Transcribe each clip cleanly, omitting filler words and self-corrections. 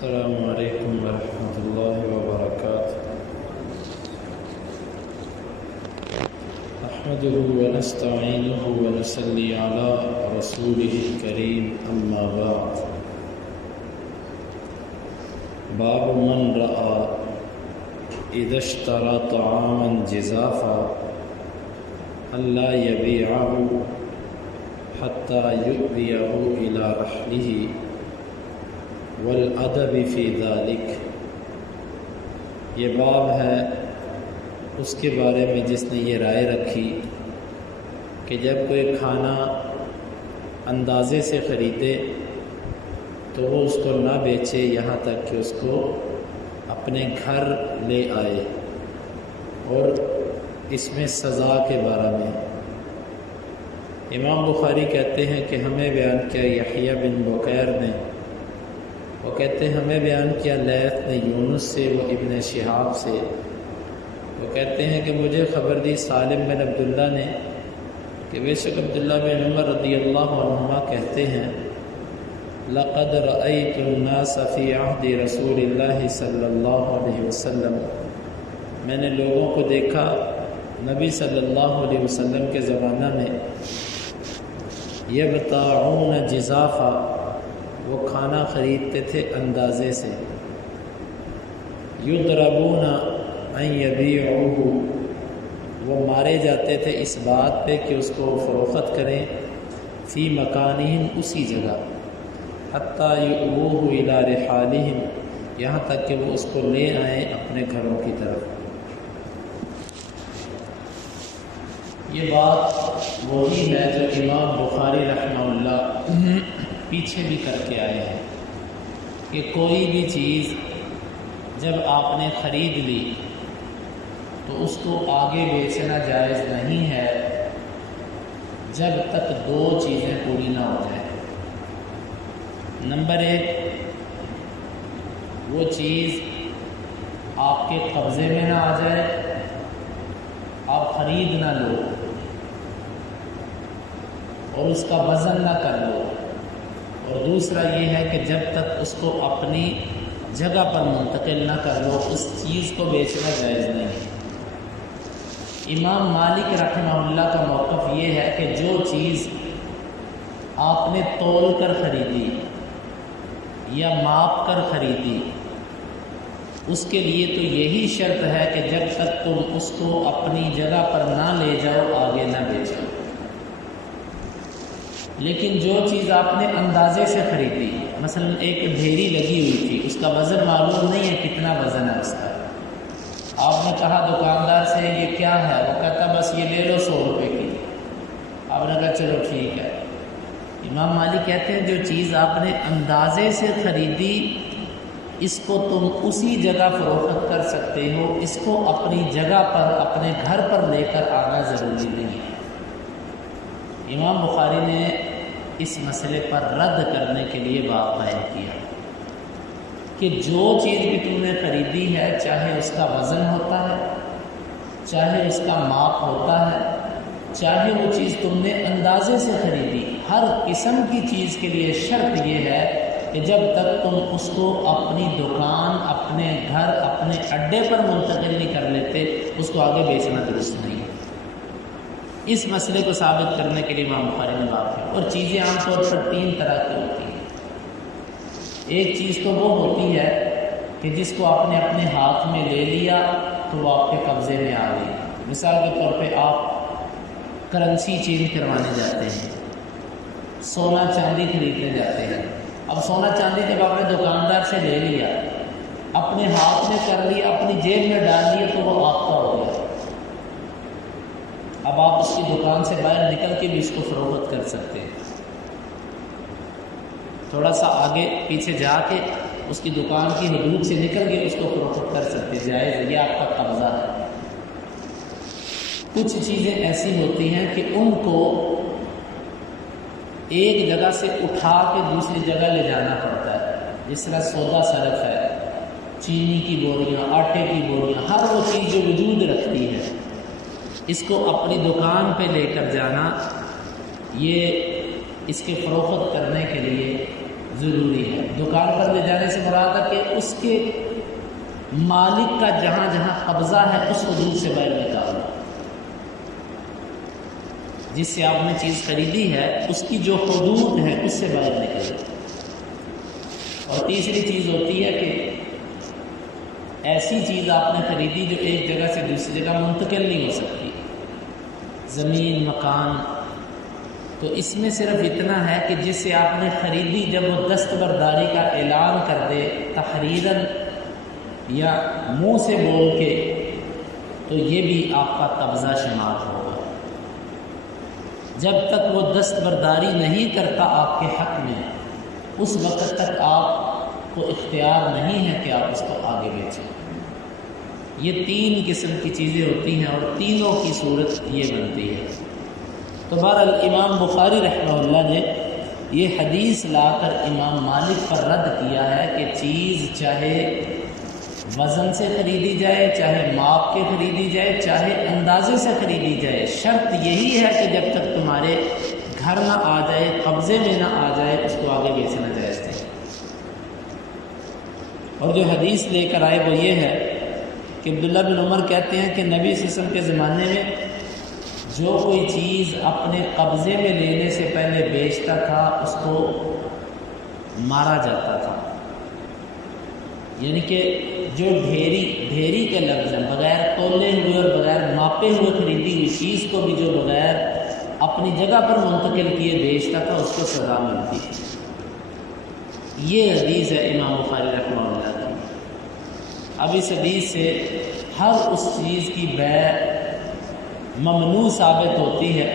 السلام علیکم ورحمۃ اللہ وبرکاتہ۔ نحمده ونستعینه ونصلی علی رسوله الکریم، اما بعد۔ باب من رأى اذا اشترى طعاما جزافا الا يبيعه حتى يؤذيه الى رحله والادب فی ذلک۔ یہ باب ہے اس کے بارے میں جس نے یہ رائے رکھی کہ جب کوئی کھانا اندازے سے خریدے تو وہ اس کو نہ بیچے یہاں تک کہ اس کو اپنے گھر لے آئے، اور اس میں سزا کے بارے میں امام بخاری کہتے ہیں کہ ہمیں بیان کیا یحییٰ بن بکیر نے، وہ کہتے ہیں ہمیں بیان کیا لیث نے یونس سے، وہ ابن شہاب سے، وہ کہتے ہیں کہ مجھے خبر دی سالم بن عبداللہ نے کہ بے شک عبداللہ بن عمر رضی اللہ عنہما کہتے ہیں لقد رأیت الناس فی عہد رسول اللہ صلی اللہ علیہ وسلم، میں نے لوگوں کو دیکھا نبی صلی اللہ علیہ وسلم کے زمانہ میں یبتاعون جزافا، وہ کھانا خریدتے تھے اندازے سے، یضربون ان یبیعوہ، وہ مارے جاتے تھے اس بات پہ کہ اس کو فروخت کریں، فی مکانہم، اسی جگہ، حتی یؤوہ الی رحالہم، یہاں تک کہ وہ اس کو لے آئیں اپنے گھروں کی طرف۔ یہ بات وہی ہے جو امام بخاری رحمہ اللہ پیچھے بھی کر کے آئے ہیں کہ کوئی بھی چیز جب آپ نے خرید لی تو اس کو آگے بیچنا جائز نہیں ہے جب تک دو چیزیں پوری نہ ہو جائیں۔ نمبر ایک، وہ چیز آپ کے قبضے میں نہ آ جائے، آپ خرید نہ لو اور اس کا وزن نہ کر لو، اور دوسرا یہ ہے کہ جب تک اس کو اپنی جگہ پر منتقل نہ کر لو اس چیز کو بیچنا جائز نہیں ہے۔ امام مالک رحمہ اللہ کا موقف یہ ہے کہ جو چیز آپ نے تول کر خریدی یا ماپ کر خریدی اس کے لیے تو یہی شرط ہے کہ جب تک تم اس کو اپنی جگہ پر نہ لے جاؤ آگے نہ بیچو۔ لیکن جو چیز آپ نے اندازے سے خریدی، مثلا ایک ڈھیری لگی ہوئی تھی، اس کا وزن معلوم نہیں ہے کتنا وزن ہے اس کا، آپ نے کہا دکاندار سے یہ کیا ہے، وہ کہتا بس یہ لے لو 100 روپے کی، آپ نے کہا چلو ٹھیک ہے۔ امام مالک کہتے ہیں جو چیز آپ نے اندازے سے خریدی اس کو تم اسی جگہ فروخت کر سکتے ہو، اس کو اپنی جگہ پر اپنے گھر پر لے کر آنا ضروری نہیں ہے۔ امام بخاری نے اس مسئلے پر رد کرنے کے لیے باب قائم کیا کہ جو چیز بھی تم نے خریدی ہے، چاہے اس کا وزن ہوتا ہے، چاہے اس کا ماپ ہوتا ہے، چاہے وہ چیز تم نے اندازے سے خریدی، ہر قسم کی چیز کے لیے شرط یہ ہے کہ جب تک تم اس کو اپنی دکان، اپنے گھر، اپنے اڈے پر منتقل نہیں کر لیتے اس کو آگے بیچنا درست نہیں ہے۔ اس مسئلے کو ثابت کرنے کے لیے امام بخاری نے باب کیا، اور چیزیں عام طور پر 3 طرح کی ہوتی ہیں۔ ایک چیز تو وہ ہوتی ہے کہ جس کو آپ نے اپنے ہاتھ میں لے لیا تو وہ آپ کے قبضے میں آ گئی، مثال کے طور پہ آپ کرنسی چینج کروانے جاتے ہیں، سونا چاندی خریدنے جاتے ہیں۔ اب سونا چاندی جب آپ نے دکاندار سے لے لیا، اپنے ہاتھ میں کر لیا، اپنی جیب میں ڈال لیا تو وہ آپ کا ہو گیا۔ اب آپ اس کی دکان سے باہر نکل کے بھی اس کو فروخت کر سکتے ہیں، تھوڑا سا آگے پیچھے جا کے اس کی دکان کی حدود سے نکل کے اس کو فروخت کر سکتے ہیں، جائز ہے، یہ آپ کا قبضہ ہے۔ کچھ چیزیں ایسی ہوتی ہیں کہ ان کو ایک جگہ سے اٹھا کے دوسری جگہ لے جانا پڑتا ہے، جس طرح سودا صرف ہے، چینی کی بوریاں، آٹے کی بوریاں، ہر وہ چیز جو وجود رکھتی ہے اس کو اپنی دکان پہ لے کر جانا، یہ اس کے فروخت کرنے کے لیے ضروری ہے۔ دکان پر لے جانے سے مراد ہے کہ اس کے مالک کا جہاں جہاں قبضہ ہے اس حدود سے باہر نکالنا، جس سے آپ نے چیز خریدی ہے اس کی جو حدود ہے اس سے باہر نکلنا۔ اور تیسری چیز ہوتی ہے کہ ایسی چیز آپ نے خریدی جو ایک جگہ سے دوسری جگہ منتقل نہیں ہو سکتی، زمین، مکان، تو اس میں صرف اتنا ہے کہ جس سے آپ نے خریدی جب وہ دستبرداری کا اعلان کر دے تحریراً یا منہ سے بول کے، تو یہ بھی آپ کا قبضہ شمار ہوگا۔ جب تک وہ دستبرداری نہیں کرتا آپ کے حق میں، اس وقت تک آپ کو اختیار نہیں ہے کہ آپ اس کو آگے بیچیں۔ یہ 3 قسم کی چیزیں ہوتی ہیں اور تینوں کی صورت یہ بنتی ہے۔ تو بہرحال امام بخاری رحمہ اللہ نے یہ حدیث لا کر امام مالک پر رد کیا ہے کہ چیز چاہے وزن سے خریدی جائے، چاہے ماپ کے خریدی جائے، چاہے اندازے سے خریدی جائے، شرط یہی ہے کہ جب تک تمہارے گھر نہ آ جائے، قبضے میں نہ آ جائے، اس کو آگے بیچنا جائز ہے۔ اور جو حدیث لے کر آئے وہ یہ ہے کہ عبداللہ بن عمر کہتے ہیں کہ نبی صلی اللہ علیہ وسلم کے زمانے میں جو کوئی چیز اپنے قبضے میں لینے سے پہلے بیچتا تھا اس کو مارا جاتا تھا، یعنی کہ جو ڈھیری کے لفظ ہیں، بغیر تولے ہوئے اور بغیر ماپے ہوئے خریدی ہوئی چیز کو بھی جو بغیر اپنی جگہ پر منتقل کیے بیچتا تھا اس کو سزا ملتی ہے۔ یہ حدیث ہے امام بخاری رحمہ اللہ کی۔ اب اس حدیث سے ہر اس چیز کی بیع ممنوع ثابت ہوتی ہے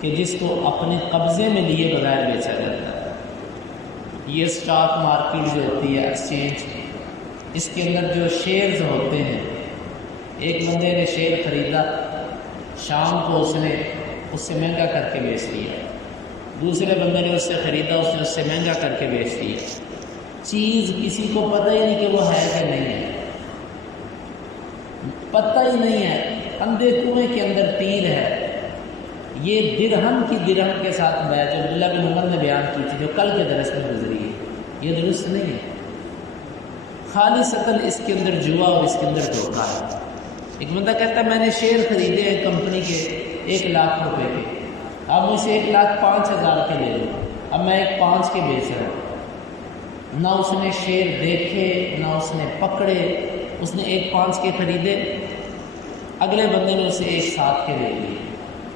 کہ جس کو اپنے قبضے میں لیے بغیر بیچا جاتا ہے۔ یہ اسٹاک مارکیٹ جو ہوتی ہے، ایکسچینج، اس کے اندر جو شیئرز ہوتے ہیں، ایک بندے نے شیئر خریدا، شام کو اس نے اس سے مہنگا کر کے بیچ دیا، دوسرے بندے نے اس سے خریدا، اس نے اس سے مہنگا کر کے بیچ دیا۔ چیز کسی کو پتہ ہی نہیں کہ وہ ہے کہ نہیں ہے، پتہ ہی نہیں ہے، اندھے کنویں کے اندر تیر ہے۔ یہ درہم کی درہم کے ساتھ بیع جو عبداللہ بن عمر نے بیان کی تھی، جو کل کے درس میں گزری ہے، یہ درست نہیں ہے۔ خالصتاً اس کے اندر جوا اور اس کے اندر دھوکہ ہے۔ ایک بندہ کہتا ہے میں نے شیئر خریدے ہیں کمپنی کے 1,00,000 روپے کے، اب مجھے 1,05,000 کے لے لو، اب میں 1,05,000 کے بیچ رہا ہوں۔ نہ اس نے شیئر دیکھے، نہ اس نے پکڑے، اس نے 1,05,000 کے خریدے، اگلے بندے نے اسے 1,07,000 کے لے لیے،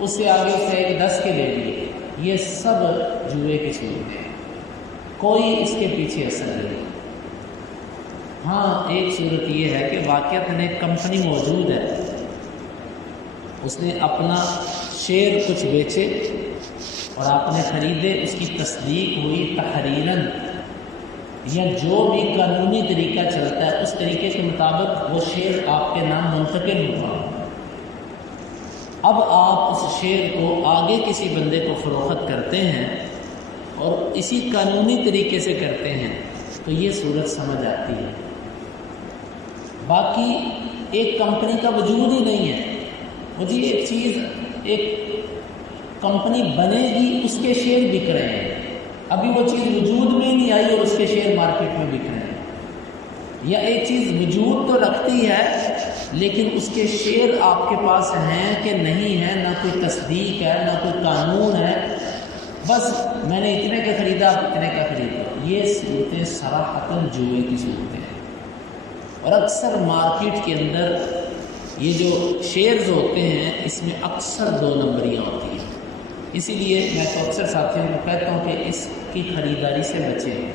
اس سے آگے اسے 1,10,000 کے لے لیے۔ یہ سب جوئے کی صورتیں ہیں، کوئی اس کے پیچھے اثر نہیں۔ ہاں ایک صورت یہ ہے کہ واقعتاً ایک کمپنی موجود ہے، اس نے اپنا شیئر کچھ بیچے اور آپ نے خریدے، اس کی تصدیق ہوئی تحریراً، یا جو بھی قانونی طریقہ چلتا ہے اس طریقے کے مطابق وہ شیئر آپ کے نام منتقل ہوا۔ اب آپ اس شیئر کو آگے کسی بندے کو فروخت کرتے ہیں اور اسی قانونی طریقے سے کرتے ہیں تو یہ صورت سمجھ آتی ہے۔ باقی ایک کمپنی کا وجود ہی نہیں ہے، مجھے ایک چیز، ایک کمپنی بنے گی، اس کے شیئر بک رہے ہیں، ابھی وہ چیز وجود میں نہیں آئی اور اس کے شیئر مارکیٹ میں بک رہے ہیں۔ یا ایک چیز وجود تو رکھتی ہے لیکن اس کے شیئر آپ کے پاس ہیں کہ نہیں ہیں، نہ کوئی تصدیق ہے، نہ کوئی قانون ہے، بس میں نے اتنے کا خریدا، آپ اتنے کا خریدا۔ یہ صورتیں صراحتاً جوئے کی صورتیں ہیں، اور اکثر مارکیٹ کے اندر یہ جو شیئرز ہوتے ہیں اس میں اکثر 2 نمبریاں ہوتی ہیں۔ اسی لیے میں تو اکثر ساتھیوں کو کہتا ہوں کہ اس کی خریداری سے بچیں،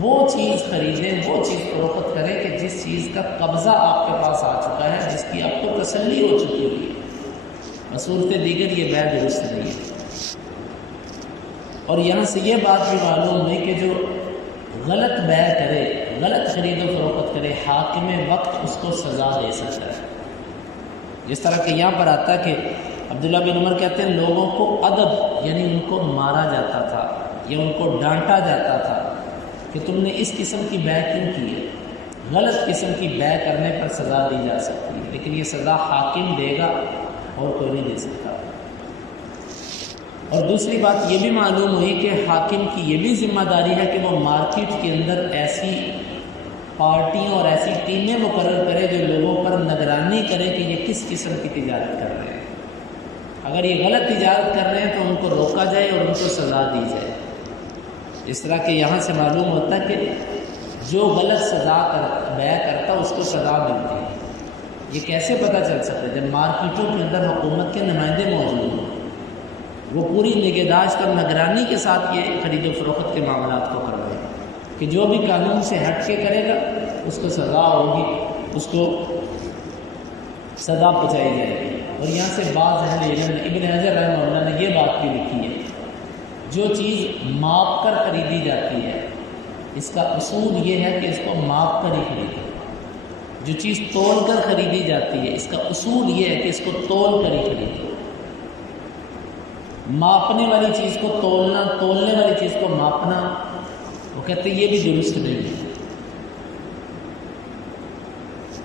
وہ چیز خریدیں، وہ چیز فروخت کریں کہ جس چیز کا قبضہ آپ کے پاس آ چکا ہے، جس کی آپ کو تسلی ہو چکی ہوئی ہے۔ صورت دیگر یہ بیع درست نہیں ہے۔ اور یہاں سے یہ بات بھی معلوم ہوئی کہ جو غلط بیع کرے، غلط خرید و فروخت کرے، حاکم وقت اس کو سزا دے سکتا ہے۔ جس طرح کہ یہاں پر آتا کہ عبداللہ بن عمر کہتے ہیں لوگوں کو ادب، یعنی ان کو مارا جاتا تھا یا ان کو ڈانٹا جاتا تھا کہ تم نے اس قسم کی بیع کیوں کی ہے۔ غلط قسم کی بیع کرنے پر سزا دی جا سکتی ہے، لیکن یہ سزا حاکم دے گا اور کوئی نہیں دے سکتا۔ اور دوسری بات یہ بھی معلوم ہوئی کہ حاکم کی یہ بھی ذمہ داری ہے کہ وہ مارکیٹ کے اندر ایسی پارٹیاں اور ایسی ٹیمیں مقرر کرے جو لوگوں پر نگرانی کرے کہ یہ کس قسم کی تجارت کر رہے ہیں. اگر یہ غلط تجارت کر رہے ہیں تو ان کو روکا جائے اور ان کو سزا دی جائے. اس طرح کہ یہاں سے معلوم ہوتا ہے کہ جو غلط بیع کرتا اس کو سزا ملتی ہے. یہ کیسے پتہ چل سکتا ہے؟ جب مارکیٹوں کے اندر حکومت کے نمائندے موجود ہوں، وہ پوری نگہداشت اور نگرانی کے ساتھ یہ خرید و فروخت کے معاملات کو کروائے کہ جو بھی قانون سے ہٹ کے کرے گا اس کو سزا ہوگی، اس کو سزا پہنچائی جائے گی. اور یہاں سے بعض اہل علم ابن حجر رحمہ اللہ نے یہ بات بھی لکھی ہے، جو چیز ماپ کر خریدی جاتی ہے اس کا اصول یہ ہے کہ اس کو ماپ کر ہی خریدے. جو چیز تول کر خریدی جاتی ہے اس کا اصول یہ ہے کہ اس کو تول کر ہی خریدے. ماپنے والی چیز کو تولنا، تولنے والی چیز کو ماپنا، وہ کہتے ہیں یہ بھی درست نہیں ہے،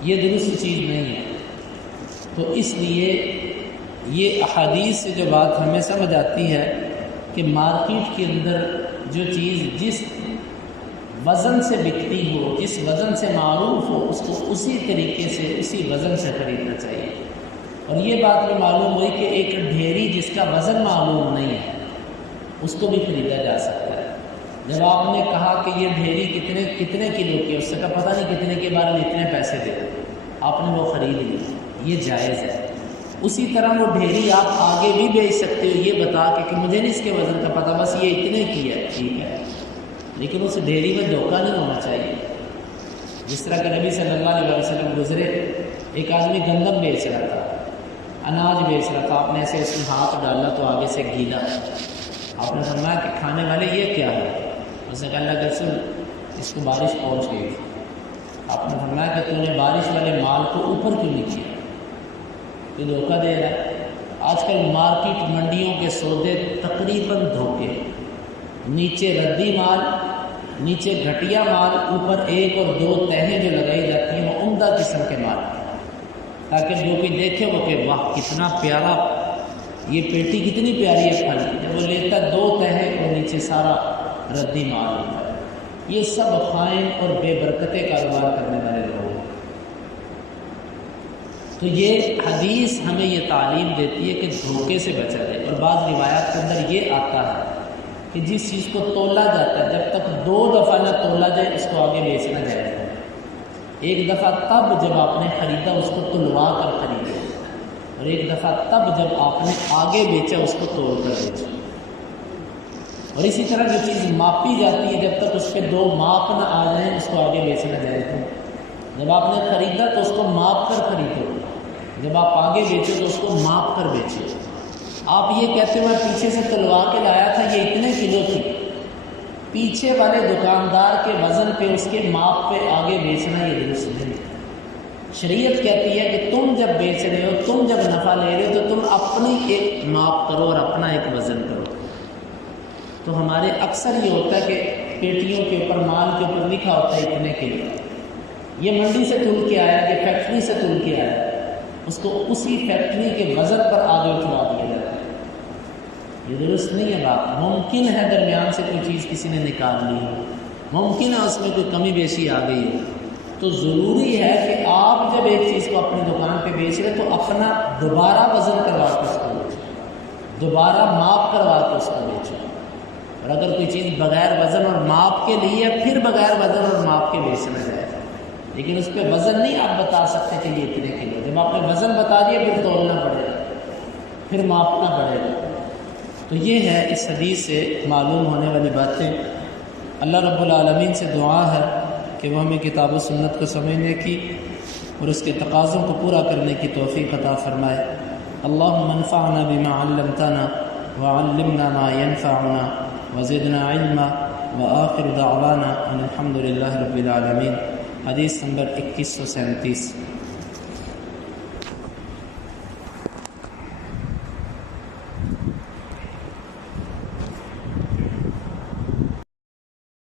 یہ درست چیز نہیں ہے. تو اس لیے یہ احادیث سے جو بات ہمیں سمجھ آتی ہے کہ مارکیٹ کے اندر جو چیز جس وزن سے بکتی ہو، جس وزن سے معروف ہو، اس کو اسی طریقے سے اسی وزن سے خریدنا چاہیے. اور یہ بات بھی معلوم ہوئی کہ ایک ڈھیری جس کا وزن معلوم نہیں ہے اس کو بھی خریدا جا سکتا ہے. جب آپ نے کہا کہ یہ ڈھیری کتنے کلو کی، اس سے کا پتہ نہیں کتنے کے بارے میں اتنے پیسے دے دیں، آپ نے وہ خرید لی، یہ جائز ہے. اسی طرح وہ ڈھیری آپ آگے بھی بیچ سکتے ہو یہ بتا کہ مجھے نہیں اس کے وزن کا پتہ، بس یہ اتنے کی ہے، ٹھیک ہے، لیکن اس ڈھیری میں دھوکہ نہیں ہونا چاہیے. جس طرح کہ نبی صلی اللہ علیہ وسلم گزرے، ایک آدمی گندم بیچ رہا تھا، اناج بیچ رہا تھا، آپ نے ایسے اس میں ہاتھ ڈالا تو آگے سے گیلا. آپ نے فرمایا کہ کھانے والے یہ کیا ہے؟ اس نے کہا اللہ کے رسول اس کو بارش پہنچ گئی. آپ نے فرمایا کہ تو نے بارش والے مال کو اوپر کیوں نہیں کیا؟ تو دھوکہ دے رہا ہے. آج کل مارکیٹ منڈیوں کے سودے تقریباً دھوکے، نیچے ردی مال، نیچے گھٹیا مال، اوپر ایک اور دو تہیں جو لگائی جاتی ہیں وہ عمدہ قسم کے مال، تاکہ جو کوئی دیکھے وہ کہ واہ کتنا پیارا، یہ پیٹی کتنی پیاری ہے پھل کی. جب وہ لیتا دو تہیں اور نیچے سارا ردی مال ہوتا ہے. یہ سب خائن اور بے برکتے کاروبار کرنے والے لوگ ہیں. تو یہ حدیث ہمیں یہ تعلیم دیتی ہے کہ دھوکے سے بچا جائے. اور بعض روایات کے اندر یہ آتا ہے کہ جس چیز کو تولا جاتا ہے جب تک 2 دفعہ نہ تولا جائے اس کو آگے بیچنا جائے. ایک دفعہ تب جب آپ نے خریدا اس کو تلوا کر خریدا، اور ایک دفعہ تب جب آپ نے آگے بیچا اس کو توڑ کر بیچا. اور اسی طرح جو چیز ماپی جاتی ہے جب تک اس پہ 2 ماپ نہ آ جائیں اس کو آگے بیچنا جائز نہیں. جب آپ نے خریدا تو اس کو ماپ کر خریدو، جب آپ آگے بیچو تو اس کو ماپ کر بیچو. آپ یہ کہتے ہیں میں پیچھے سے تلوا کے لایا تھا یہ اتنے کلو تھی، پیچھے والے دکاندار کے وزن پہ اس کے ماپ پہ آگے بیچنا یہ درست نہیں. شریعت کہتی ہے کہ تم جب بیچ رہے ہو، تم جب نفع لے رہے ہو تو تم اپنی ایک ماپ کرو اور اپنا ایک وزن کرو. تو ہمارے اکثر یہ ہوتا ہے کہ پیٹیوں کے اوپر مال کے اوپر لکھا ہوتا ہے اتنے کلو، یہ منڈی سے تل کے آیا، یہ فیکٹری سے تل کے آیا، اس کو اسی فیکٹری کے وزن پر آگے اٹھوا دیا جاتا ہے. یہ درست نہیں ہے بات. ممکن ہے درمیان سے کوئی چیز کسی نے نکال لی ہو، ممکن ہے اس میں کوئی کمی بیشی آ گئی ہو، تو ضروری ہے کہ آپ جب ایک چیز کو اپنی دکان پہ بیچ رہے تو اپنا دوبارہ وزن کروا کے اس کو بیچو، دوبارہ ماپ کروا کے اس کو بیچو. اور اگر کوئی چیز بغیر وزن اور ماپ کے لیے ہے پھر بغیر وزن اور ماپ کے بیچنا جائے، لیکن اس پہ وزن نہیں آپ بتا سکتے کہ یہ اتنے کلو. جب آپ نے وزن بتا دیا پھر تولنا پڑے گا، پھر ماپنا پڑے گا. تو یہ ہے اس حدیث سے معلوم ہونے والی باتیں. اللہ رب العالمین سے دعا ہے کہ وہ ہمیں کتاب و سنت کو سمجھنے کی اور اس کے تقاضوں کو پورا کرنے کی توفیق عطا فرمائے. اللہم انفعنا بما علمتنا وعلمنا ما ينفعنا وزدنا علما وآخر دعوانا ان الحمد للہ رب العالمین. حدیث نمبر 2137.